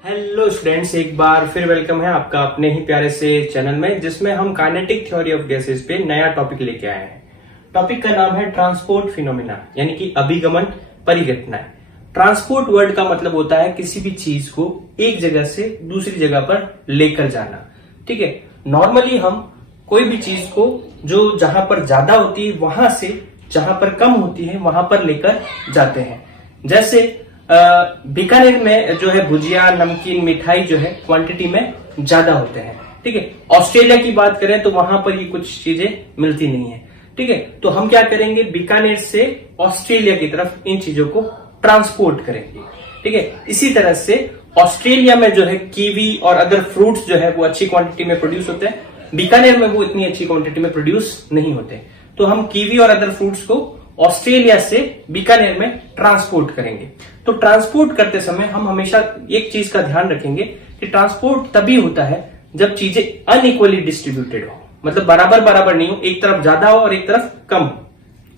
Hello students, एक बार फिर welcome है आपका अपने ही प्यारे से चैनल में, जिसमें हम काइनेटिक थ्योरी ऑफ गैसेस पे नया टॉपिक लेके आए हैं। टॉपिक का नाम है ट्रांसपोर्ट फिनोमिना, यानी कि अभिगमन परिघटनाएं। ट्रांसपोर्ट वर्ड का मतलब होता है किसी भी चीज को एक जगह से दूसरी जगह पर लेकर जाना। ठीक है, नॉर्मली हम कोई भी चीज को जो जहां पर ज्यादा होती है वहां से जहां पर कम होती है वहां पर लेकर जाते हैं। जैसे बीकानेर में जो है भुजिया, नमकीन, मिठाई जो है क्वांटिटी में ज्यादा होते हैं। ठीक है, ऑस्ट्रेलिया की बात करें तो वहां पर ये कुछ चीजें मिलती नहीं है। ठीक है, तो हम क्या करेंगे, बीकानेर से ऑस्ट्रेलिया की तरफ इन चीजों को ट्रांसपोर्ट करेंगे। ठीक है, इसी तरह से ऑस्ट्रेलिया में जो है कीवी और अदर फ्रूट्स जो है वो अच्छी क्वांटिटी में प्रोड्यूस होते हैं, बीकानेर में वो इतनी अच्छी क्वांटिटी में प्रोड्यूस नहीं होते। तो हम कीवी और अदर फ्रूट्स को ऑस्ट्रेलिया से बीकानेर में ट्रांसपोर्ट करेंगे। तो ट्रांसपोर्ट करते समय हम हमेशा एक चीज का ध्यान रखेंगे कि ट्रांसपोर्ट तभी होता है जब चीजें अनइक्वली डिस्ट्रीब्यूटेड हो, मतलब बराबर बराबर नहीं हो, एक तरफ ज्यादा हो और एक तरफ कम हो।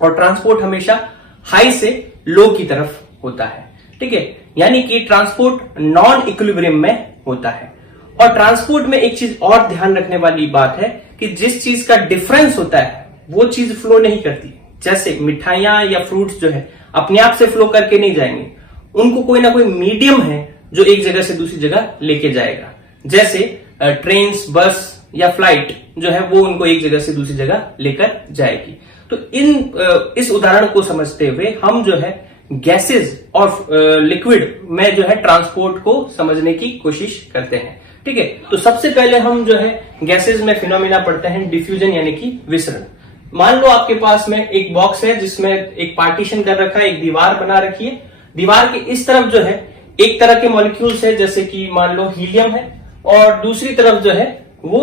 और ट्रांसपोर्ट हमेशा हाई से लो की तरफ होता है। ठीक है, यानी कि ट्रांसपोर्ट नॉन इक्विलिब्रियम में होता है। और ट्रांसपोर्ट में एक चीज और ध्यान रखने वाली बात है कि जिस चीज का डिफरेंस होता है वो चीज फ्लो नहीं करती। जैसे मिठाइयां या फ्रूट्स जो है अपने आप से फ्लो करके नहीं जाएंगे, उनको कोई ना कोई मीडियम है जो एक जगह से दूसरी जगह लेके जाएगा। जैसे ट्रेन, बस या फ्लाइट जो है वो उनको एक जगह से दूसरी जगह लेकर जाएगी। तो इस उदाहरण को समझते हुए हम जो है गैसेस और लिक्विड में जो है ट्रांसपोर्ट को समझने की कोशिश करते हैं। ठीक है, तो सबसे पहले हम जो है गैसेस में फिनोमिना पढ़ते हैं डिफ्यूजन, यानी कि विसरण। मान लो आपके पास में एक बॉक्स है जिसमें एक पार्टीशन कर रखा है, एक दीवार बना रखी है। दीवार के इस तरफ जो है एक तरह के मॉलिक्यूल्स है, जैसे कि मान लो हीलियम है, और दूसरी तरफ जो है वो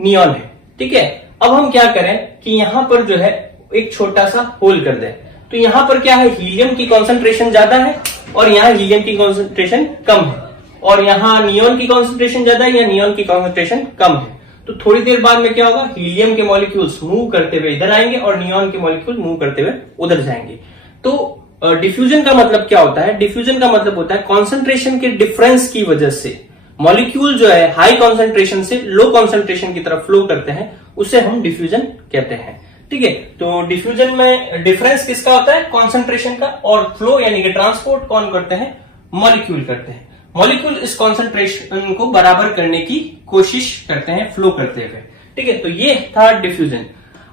नियॉन है। ठीक है, अब हम क्या करें कि यहां पर जो है एक छोटा सा होल कर दें। तो यहां पर क्या है, हीलियम की कॉन्सेंट्रेशन ज्यादा है और यहां हीलियम की कॉन्सेंट्रेशन कम है, और यहां नियॉन की कॉन्सेंट्रेशन ज्यादा है या नियॉन की कॉन्सेंट्रेशन कम है। तो थोड़ी देर बाद में क्या होगा, हीलियम के मॉलिक्यूल्स मूव करते हुए इधर आएंगे और नियॉन के मॉलिक्यूल मूव करते हुए उधर जाएंगे। तो डिफ्यूजन का मतलब क्या होता है, डिफ्यूजन का मतलब होता है कॉन्सेंट्रेशन के डिफरेंस की वजह से मॉलिक्यूल जो है हाई कॉन्सेंट्रेशन से लो कॉन्सेंट्रेशन की तरफ फ्लो करते हैं, उसे हम डिफ्यूजन कहते हैं। ठीक है, तो डिफ्यूजन में डिफरेंस किसका होता है, कॉन्सेंट्रेशन का, और फ्लो यानी कि ट्रांसपोर्ट कौन करते हैं, मॉलिक्यूल करते हैं। मॉलिक्यूल इस कॉन्सेंट्रेशन को बराबर करने की कोशिश करते हैं फ्लो करते हुए। ठीक है, तो ये था डिफ्यूजन।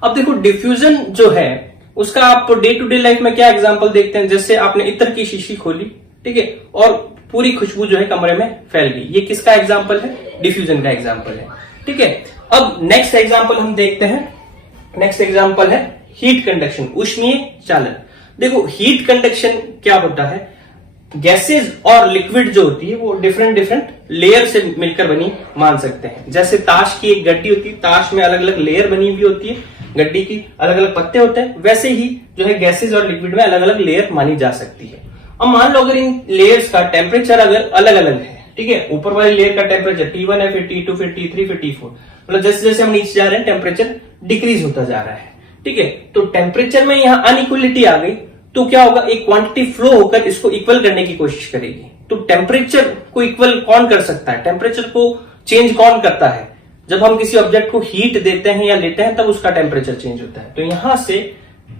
अब देखो डिफ्यूजन जो है उसका आप डे टू डे लाइफ में क्या एग्जांपल देखते हैं, जैसे आपने इत्र की शीशी खोली, ठीक है, और पूरी खुशबू जो है कमरे में फैल गई, ये किसका एग्जांपल है, डिफ्यूजन का एग्जांपल है। ठीक है, अब नेक्स्ट एग्जांपल हम देखते हैं। नेक्स्ट एग्जांपल है हीट कंडक्शन, ऊष्मीय चालन। देखो हीट कंडक्शन क्या होता है, गैसेज और लिक्विड जो होती है वो डिफरेंट लेयर से मिलकर बनी मान सकते हैं। जैसे ताश की एक गड्डी होती है, ताश में अलग अलग लेयर बनी हुई होती है, गड्डी की अलग अलग पत्ते होते हैं, वैसे ही जो है गैसेज और लिक्विड में अलग अलग लेयर मानी जा सकती है। अब मान लो अगर इन लेयर्स का टेम्परेचर अगर अलग अलग है, ठीक है, ऊपर वाली लेयर का टेम्परेचर T1 है, फिर T2, फिर T3, फिर T4, मतलब जैसे जैसे हम नीचे जा रहे हैं टेम्परेचर डिक्रीज होता जा रहा है। ठीक है, तो टेम्परेचर में यहाँ अनइक्वलिटी आ गई, तो क्या होगा, एक क्वांटिटी फ्लो होकर इसको इक्वल करने की कोशिश करेगी। तो टेम्परेचर को इक्वल कौन कर सकता है, टेम्परेचर को चेंज कौन करता है, जब हम किसी ऑब्जेक्ट को हीट देते हैं या लेते हैं तब उसका टेम्परेचर चेंज होता है। तो यहां से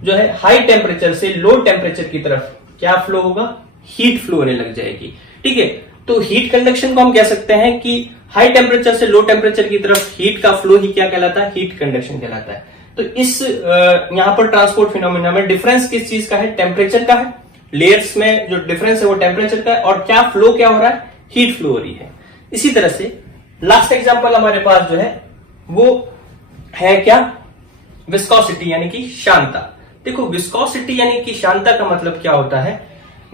जो है हाई टेम्परेचर से लो टेम्परेचर की तरफ क्या फ्लो होगा, हीट फ्लो होने लग जाएगी। ठीक है, तो हीट कंडक्शन को हम कह सकते हैं कि हाई टेम्परेचर से लो टेम्परेचर की तरफ हीट का फ्लो ही क्या कहलाता है, हीट कंडक्शन कहलाता है। तो इस यहां पर ट्रांसपोर्ट फिनोमिना में डिफरेंस किस चीज का है, टेम्परेचर का है। लेयर्स में जो डिफरेंस है वो टेम्परेचर का है, और क्या फ्लो क्या हो रहा है, हीट फ्लो हो रही है। इसी तरह से लास्ट एग्जांपल हमारे पास जो है वो है क्या, विस्कोसिटी यानी कि शांता। देखो विस्कोसिटी यानी कि शांता का मतलब क्या होता है,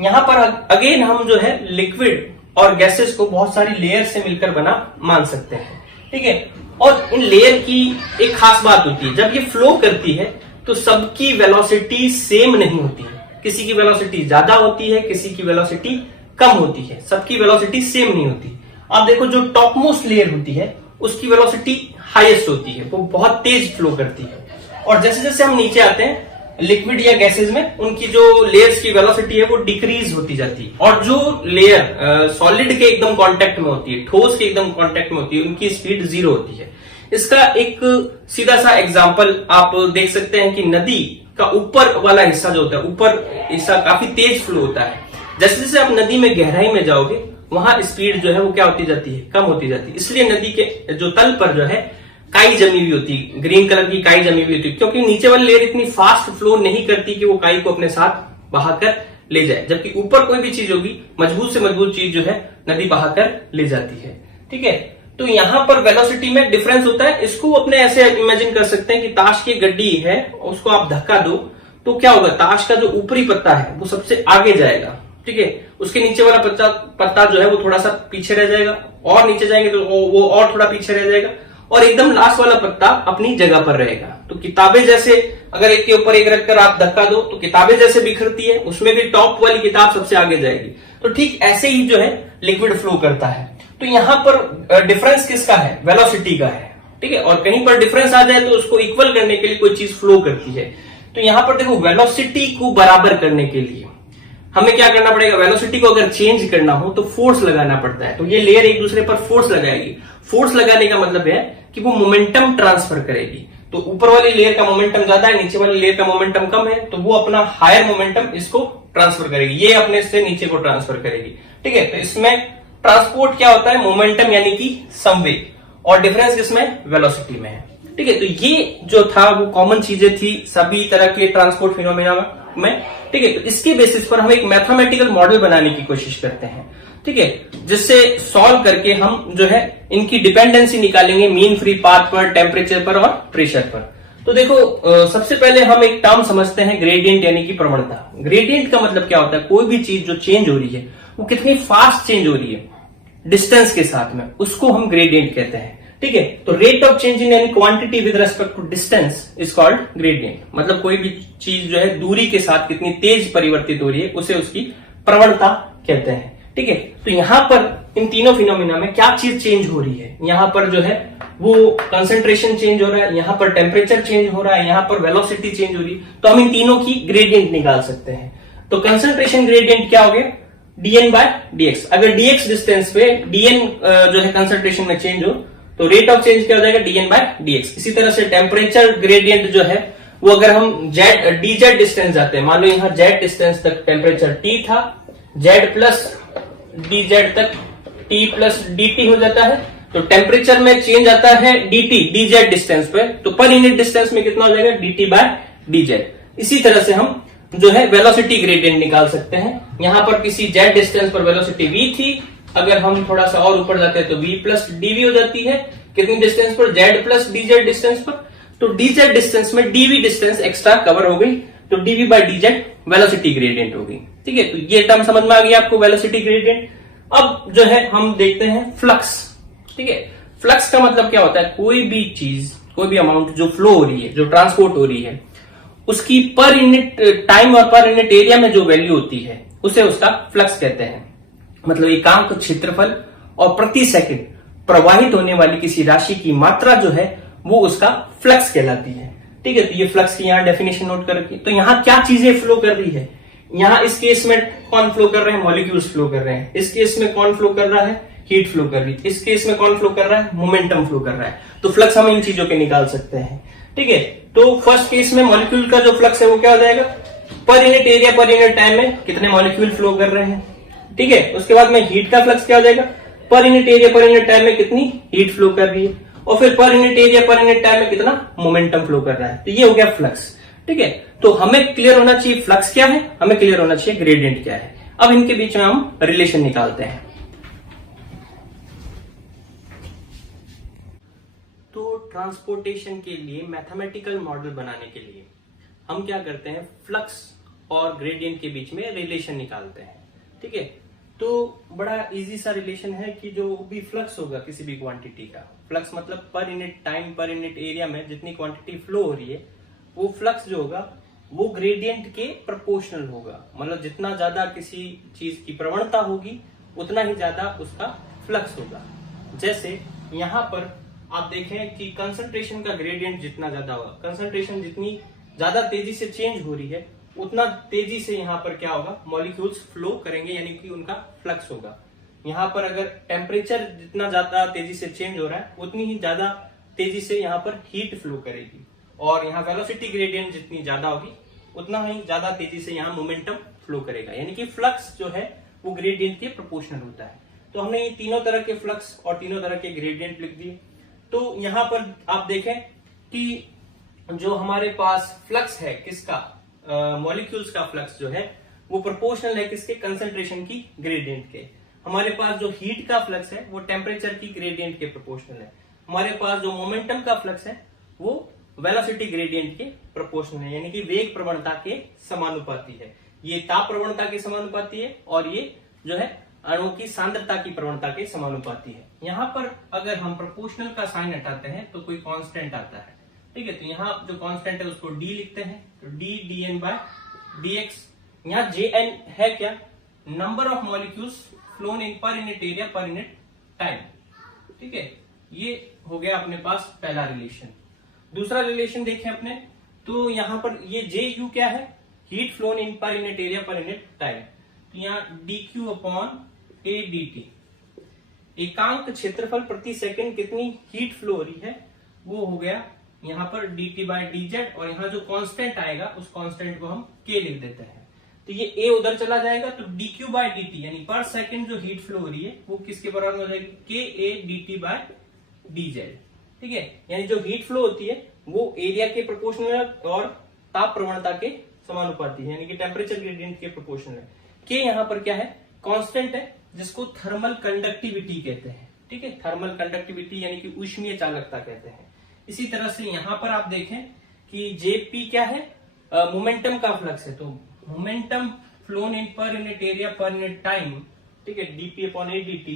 यहां पर अगेन हम जो है लिक्विड और गैसेस को बहुत सारी लेयर से मिलकर बना मान सकते हैं। ठीक है, और इन लेयर की एक खास बात होती है, जब ये फ्लो करती है तो सबकी वेलोसिटी सेम नहीं होती है, किसी की वेलोसिटी ज्यादा होती है, किसी की वेलोसिटी कम होती है, सबकी वेलोसिटी सेम नहीं होती। आप देखो जो टॉप मोस्ट लेयर होती है उसकी वेलोसिटी हाईएस्ट होती है, वो बहुत तेज फ्लो करती है, और जैसे जैसे हम नीचे आते हैं लिक्विड या गैसेज में उनकी जो लेयर्स की वेलोसिटी है वो डिक्रीज होती जाती है, और जो लेयर सॉलिड के एकदम कांटेक्ट में होती है, ठोस के एकदम कांटेक्ट में होती है, उनकी स्पीड 0 होती है। इसका एक सीधा सा एग्जांपल आप देख सकते हैं कि नदी का ऊपर वाला हिस्सा जो होता है, ऊपर हिस्सा काफी तेज फ्लो होता है। जैसे जैसे आप नदी में गहराई में जाओगे वहां स्पीड जो है वो क्या होती जाती है, कम होती जाती है। इसलिए नदी के जो तल पर जो है काई जमी हुई होती है, ग्रीन कलर की काई जमी हुई होती है, क्योंकि नीचे वाली लेयर इतनी फास्ट फ्लो नहीं करती कि वो काई को अपने साथ बहाकर ले जाए, जबकि ऊपर कोई भी चीज होगी, मजबूत से मजबूत चीज जो है नदी बहाकर ले जाती है। ठीक है, तो यहां पर वेलोसिटी में डिफरेंस होता है। इसको अपने ऐसे इमेजिन कर सकते हैं कि ताश की गड्डी है, उसको आप धक्का दो तो क्या होगा, ताश का जो ऊपरी पत्ता है वो सबसे आगे जाएगा। ठीक है, उसके नीचे वाला पत्ता जो है वो थोड़ा सा पीछे रह जाएगा, और नीचे जाएंगे तो वो और थोड़ा पीछे रह जाएगा, और एकदम लास्ट वाला पत्ता अपनी जगह पर रहेगा। तो किताबें जैसे अगर एक के ऊपर एक रखकर आप धक्का दो तो किताबें जैसे बिखरती है, उसमें भी टॉप वाली किताब सबसे आगे जाएगी। तो ठीक ऐसे ही जो है लिक्विड फ्लो करता है। तो यहां पर डिफरेंस किसका है, वेलोसिटी का है। ठीक है, और कहीं पर डिफरेंस आ जाए तो उसको इक्वल करने के लिए कोई चीज फ्लो करती है। तो यहां पर देखो, वेलोसिटी को बराबर करने के लिए हमें क्या करना पड़ेगा, वेलोसिटी को अगर चेंज करना हो तो फोर्स लगाना पड़ता है। तो ये लेयर एक दूसरे पर फोर्स लगाएगी। फोर्स लगाने का मतलब है कि वो मोमेंटम ट्रांसफर करेगी। तो ऊपर वाली लेयर का मोमेंटम ज्यादा है, नीचे वाली लेयर का मोमेंटम कम है, तो वो अपना हायर मोमेंटम इसको ट्रांसफर करेगी, ये अपने से नीचे को ट्रांसफर करेगी। ठीक है, तो इसमें ट्रांसपोर्ट क्या होता है, मोमेंटम यानी कि संवेग, और डिफरेंस किसमें, वेलोसिटी में है। ठीक है, तो ये जो था वो कॉमन चीजें थी सभी तरह के ट्रांसपोर्ट फिनोमेना में। ठीक है, तो इसके बेसिस पर हम एक मैथमेटिकल मॉडल बनाने की कोशिश करते हैं। ठीक है, जिससे सॉल्व करके हम जो है इनकी डिपेंडेंसी निकालेंगे मीन फ्री पाथ पर, टेम्परेचर पर और प्रेशर पर। तो देखो, सबसे पहले हम एक टर्म समझते हैं, ग्रेडियंट यानी कि प्रवणता। ग्रेडियंट का मतलब क्या होता है, कोई भी चीज जो चेंज हो रही है वो कितनी फास्ट चेंज हो रही है डिस्टेंस के साथ में, उसको हम ग्रेडियंट कहते हैं। ठीक है, तो rate of change in any quantity with respect to distance is called gradient. मतलब कोई भी चीज जो है दूरी के साथ कितनी तेज परिवर्तित हो रही है उसे उसकी प्रवणता कहते हैं। ठीक है, तो यहां पर इन तीनों फिनोमिना में क्या चीज चेंज हो रही है, यहां पर जो है वो कंसंट्रेशन चेंज हो रहा है, यहां पर टेम्परेचर चेंज हो रहा है, यहां पर वेलोसिटी चेंज हो रही है, तो हम इन तीनों की ग्रेडियंट निकाल सकते हैं। तो कंसंट्रेशन ग्रेडियंट क्या हो गया, dn बाय dx। अगर dx डिस्टेंस पे dn जो है कंसंट्रेशन में चेंज हो तो रेट ऑफ चेंज क्या हो जाएगा, dn बाय dx। इसी तरह से टेम्परेचर ग्रेडियंट जो है वो अगर हम dz डिस्टेंस जाते हैं, मान लो यहाँ z डिस्टेंस तक टेम्परेचर T था, z प्लस dz तक T प्लस dt हो जाता है, तो टेम्परेचर में चेंज आता है dt dz डिस्टेंस पे, तो पर यूनिट डिस्टेंस में कितना हो जाएगा, dt बाय dz। इसी तरह से हम जो है वेलोसिटी ग्रेडियंट निकाल सकते हैं। यहां पर किसी z डिस्टेंस पर वेलोसिटी v थी, अगर हम थोड़ा सा और ऊपर जाते हैं तो v प्लस dv हो जाती है, कितनी डिस्टेंस पर, z प्लस dz डिस्टेंस पर। तो dz डिस्टेंस में dv डिस्टेंस एक्स्ट्रा कवर हो गई, तो dv by dz velocity gradient हो गई। ठीक है, तो ये टर्म समझ में आ गया आपको, वेलोसिटी ग्रेडियंट। अब जो है हम देखते हैं फ्लक्स। ठीक है, फ्लक्स का मतलब क्या होता है, कोई भी चीज, कोई भी अमाउंट जो फ्लो हो रही है, जो ट्रांसपोर्ट हो रही है, उसकी पर यूनिट टाइम और पर यूनिट एरिया में जो वैल्यू होती है उसे उसका फ्लक्स कहते हैं। मतलब एकांक क्षेत्रफल और प्रति सेकंड प्रवाहित होने वाली किसी राशि की मात्रा जो है वो उसका फ्लक्स कहलाती है। ठीक है, तो ये फ्लक्स की यहाँ डेफिनेशन नोट कर रखिए। तो यहाँ क्या चीजें फ्लो कर रही है, यहाँ इस केस में कौन फ्लो कर रहे हैं, मॉलिक्यूल्स फ्लो कर रहे हैं। इस केस में कौन फ्लो कर रहा है, हीट फ्लो कर रही है। इस केस में कौन फ्लो कर रहा है, मोमेंटम फ्लो कर रहा है। तो फ्लक्स हम इन चीजों के निकाल सकते हैं। ठीक है, तो फर्स्ट केस में मॉलिक्यूल का जो फ्लक्स है वो क्या हो जाएगा, पर unit area per unit time में कितने मॉलिक्यूल फ्लो कर रहे हैं। ठीक है, उसके बाद में हीट का फ्लक्स क्या हो जाएगा, पर unit area per unit time में कितनी हीट फ्लो कर रही है, और फिर पर unit area per unit time में कितना मोमेंटम फ्लो कर रहा है। तो ये हो गया फ्लक्स। ठीक है, तो हमें क्लियर होना चाहिए फ्लक्स क्या है, हमें क्लियर होना चाहिए ग्रेडियंट क्या है। अब इनके बीच में हम रिलेशन निकालते हैं। तो ट्रांसपोर्टेशन के लिए मैथमेटिकल मॉडल बनाने के लिए हम क्या करते हैं, फ्लक्स और ग्रेडियंट के बीच में रिलेशन निकालते हैं। ठीक है, तो बड़ा इजी सा रिलेशन है कि जो भी फ्लक्स होगा किसी भी क्वांटिटी का, फ्लक्स मतलब पर यूनिट टाइम पर यूनिट एरिया में जितनी क्वांटिटी फ्लो हो रही है वो फ्लक्स जो होगा वो ग्रेडियंट के प्रोपोर्शनल होगा। मतलब जितना ज्यादा किसी चीज की प्रवणता होगी उतना ही ज्यादा उसका फ्लक्स होगा। जैसे यहाँ पर आप देखें कि कंसंट्रेशन का ग्रेडियंट जितना ज्यादा होगा, कंसंट्रेशन जितनी ज्यादा तेजी से चेंज हो रही है, उतना तेजी से यहाँ पर क्या होगा, मॉलिक्यूल्स फ्लो करेंगे, यानी कि उनका फ्लक्स होगा। यहाँ पर अगर टेम्परेचर जितना ज्यादा तेजी से चेंज हो रहा है, उतनी ही ज्यादा तेजी से यहाँ पर हीट फ्लो करेगी, और यहाँ वेलोसिटी ग्रेडियंट जितनी ज्यादा होगी, उतना ही ज्यादा तेजी से यहाँ मोमेंटम फ्लो करेगा, यानी कि फ्लक्स जो है वो ग्रेडियंट के प्रोपोर्शनल होता है। तो हमने ये तीनों तरह के फ्लक्स और तीनों तरह के ग्रेडियंट लिख दिए। तो यहाँ पर आप देखें कि जो हमारे पास फ्लक्स है किसका, मॉलिक्यूल्स का फ्लक्स जो है वो प्रोपोर्शनल है किसके, कंसंट्रेशन की ग्रेडियंट के। हमारे पास जो हीट का फ्लक्स है वो टेम्परेचर की ग्रेडियंट के प्रोपोर्शनल है। हमारे पास जो मोमेंटम का फ्लक्स है वो वेलोसिटी ग्रेडियंट के प्रोपोर्शनल है, यानी कि वेग प्रवणता के समानुपाती है। ये ताप प्रवणता के समानुपाती है, और ये जो है अणु की सांद्रता की प्रवणता के समानुपाती है। यहाँ पर अगर हम प्रोपोर्शनल का साइन हटाते हैं तो कोई कांस्टेंट आता है, ठीक है। तो यहाँ जो कांस्टेंट है उसको डी लिखते हैं, तो डी dn बाय dx। यहाँ jn है क्या, number of molecules phloem in per unit area per unit time, ठीक है। ये हो गया अपने पास पहला रिलेशन। दूसरा रिलेशन देखें अपने, तो यहाँ पर ये ju क्या है, heat flown in per unit area per unit time. तो यहाँ dq अपॉन a dt, एकांक क्षेत्रफल प्रति सेकंड कितनी हीट फ्लो हो रही है, वो हो गया यहाँ पर dt बाय dz, और यहाँ जो कांस्टेंट आएगा उस कांस्टेंट को हम k लिख देते हैं। तो ये a उधर चला जाएगा, तो dq बाय dt यानी पर सेकंड जो हीट फ्लो हो रही है वो किसके बराबर हो जाएगी, ka dt बाय dz, ठीक है। यानी जो हीट फ्लो होती है वो एरिया के प्रोपोर्शनल है और ताप प्रवणता के समानुपाती है, यानी कि टेम्परेचर ग्रेडियंट के प्रोपोर्शनल है। के यहाँ पर क्या है, कांस्टेंट है, जिसको थर्मल कंडक्टिविटी कहते हैं, ठीक है। थर्मल कंडक्टिविटी यानी कि ऊष्मीय चालकता कहते हैं। इसी तरह से यहाँ पर आप देखें कि जेपी क्या है, मोमेंटम का फ्लक्स है, तो momentum flown in per unit area per unit time, ठीक है, DP upon a D T.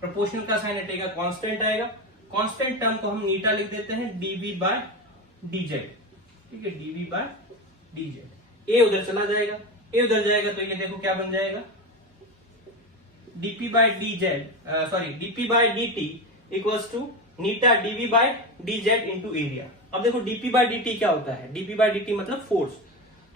Proportional का साइन हटेगा, कांस्टेंट आएगा, कांस्टेंट टर्म को हम नीटा लिख देते हैं डीवी बाय डीजेड, ठीक है, डीवी बाय डीजेड। ए उधर चला जाएगा, ए उधर जाएगा, तो ये देखो क्या बन जाएगा, DP by DZ, sorry DP by DT equals to eta DV by DZ into area. अब देखो डीपी बाय डीटी क्या होता है, डीपी बाय डीटी मतलब फोर्स।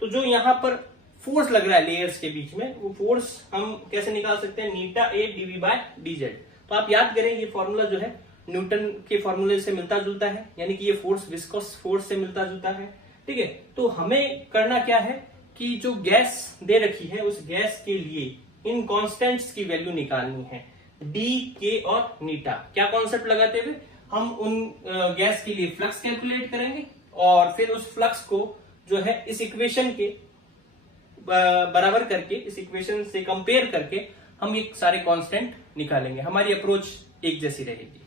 तो जो यहाँ पर फोर्स लग रहा है लेयर्स के बीच में, वो फोर्स हम कैसे निकाल सकते हैं, नीटा ए डीवी बाय डीजेड। तो आप याद करें ये फॉर्मूला जो है न्यूटन के फॉर्मूले से मिलता जुलता है, यानी कि ये फोर्स विस्कोस फोर्स से मिलता जुलता है, ठीक है। तो हमें करना क्या है कि जो गैस दे रखी है उस गैस के लिए इन कांस्टेंट्स की वैल्यू निकालनी है, डी, के और नीटा। क्या कॉन्सेप्ट लगाते हुए, हम उन गैस के लिए फ्लक्स कैलकुलेट करेंगे, और फिर उस फ्लक्स को जो है इस इक्वेशन के बराबर करके, इस इक्वेशन से कंपेयर करके हम ये सारे कांस्टेंट निकालेंगे। हमारी अप्रोच एक जैसी रहेगी।